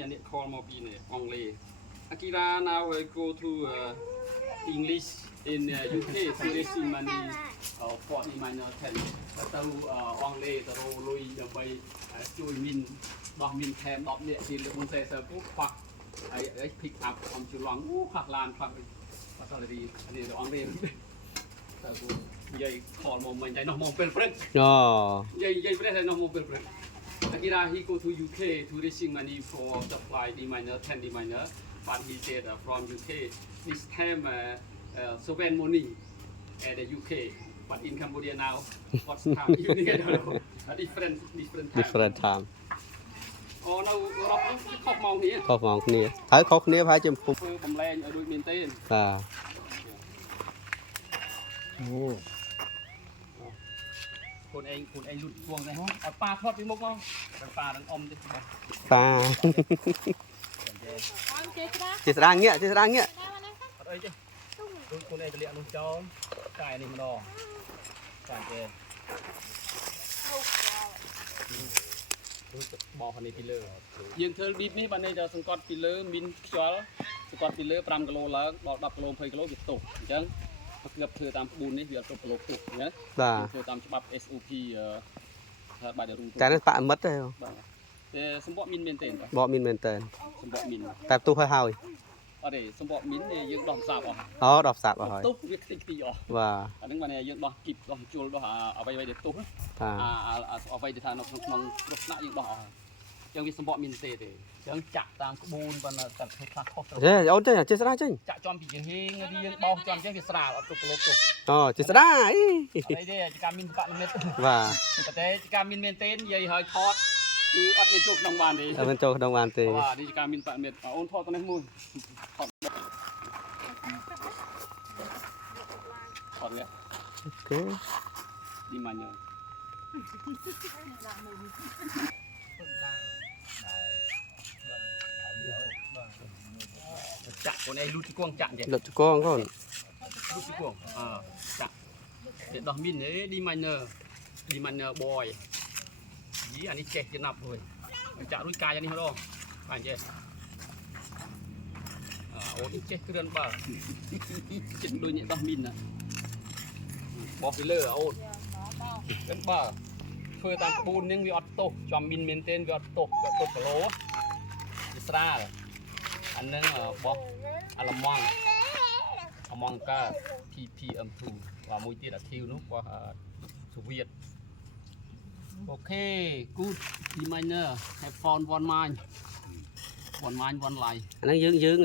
មានអ្នកខលមកពីនេះអង់គ្លេស Akira now go to English in UK to raising money for the minor 10 ទៅអង់គ្លេសទៅលុយដើម្បីជួយមីនដោះមីនថែម10នាក់ទីលោកមុនសេសើពុកខ្វះហើយ pick up អំជុលឡងខ្លះឡានខ្លះអត់រីនេះអង់គ្លេសទៅនិយាយខលមកមិញតែនោះមកពេលព្រឹកនិយាយព្រឹកតែនោះមកពេលព្រឹក Akira he go to UK to raising money for supply the minor 10 the minor but he said from UK this time spend money at the UK but in Cambodia now what's time you need different time អូនៅរកខុសម៉ោងគ្នាហើយខុសគ្នាប្រហែលជាពុំ ធ្វើបំលែងឲ្យដូចមានទេបាទអូ ខ្លួនឯងលូតគួងដែរហ៎អត់ប៉ាធាត់ពីមុខមកប៉ានឹងអ៊ំទេតាជាស្រាងាកអត់អីទេដូចខ្លួនឯងទលាក់នោះចោលតែនេះម្ដងតែគេបោះនេះពីលើយើងធ្វើឌីបនេះបានន័យថាសង្កត់ពីលើមីនខ្យល់សង្កត់ពីលើ5គីឡូឡើងដល់10គីឡូ20គីឡូវាទុះអញ្ចឹងគឺធ្វើតាមក្បួននេះវាអត់ទុះគីឡូទុះណាបាទធ្វើតាមច្បាប់ SOP បាទរូបតែនេះប៉ាមិត្តទេបាទតែសម្បកមីនមែនទេបកមីនមែនទេសម្បកមីនតែទុះហើយអត់ទេសម្បកមីននេះយើងដោះសាបអស់ដោះសាបអស់ហើយទុះវាខ្ទេចខ្ទីអស់បាទអាហ្នឹងបានយើងដោះគីបដោះជុលដោះអ្វីៗដែលទុះអ្វីដែលថានៅក្នុងគ្រោះថ្នាក់យើងដោះអស់ចឹងវាសម្បកមានទេចឹងចាក់តាមក្បួនប៉ុន្តែតែធ្វើខ្លះខុសទៅអូនចេះចេះស្រាចេញចាក់ចំពីយើងហេងរៀងបោសចំចឹងវាស្រាលអត់ទុកគីឡូទុះចេះស្រាអីទេចកាមានបាក់មិត្តបាទតែចកាមានមែនទេនិយាយហើយថតគឺអត់មានចូលក្នុងបានទេអត់មានចូលក្នុងបានទេបាទនេះចកាមានបាក់មិត្តអូនថតទៅនេះមួយថតវាអូខេឌីម៉ាញ៉ូចាក់ខ្លួនឯងលូតគួងចាក់ចេះលូតគួងកូនលូតគួងចាក់គេដោះមីននេះឌីម៉ាញ៉ូបយយីអានេះចេះចំណាប់រួយចាក់រួយកាយអានេះម្ដងបាទចេះអូនចេះគ្រឿនបើចិត្តដូចនេះដោះមីនណាបោះពីលើអូនគ្រឿនបើធ្វើតាមក្បួនហ្នឹងវាអត់ទោសចំមីនមែនទេវាអត់ទោសគីឡូវាស្រាលអានឹងបោះអាឡម៉ង់កា TPM2 vàមួយទៀតអាធីវនោះបោះសូវៀតអូខេ good reminder have fun one mind one life អាហ្នឹងយើង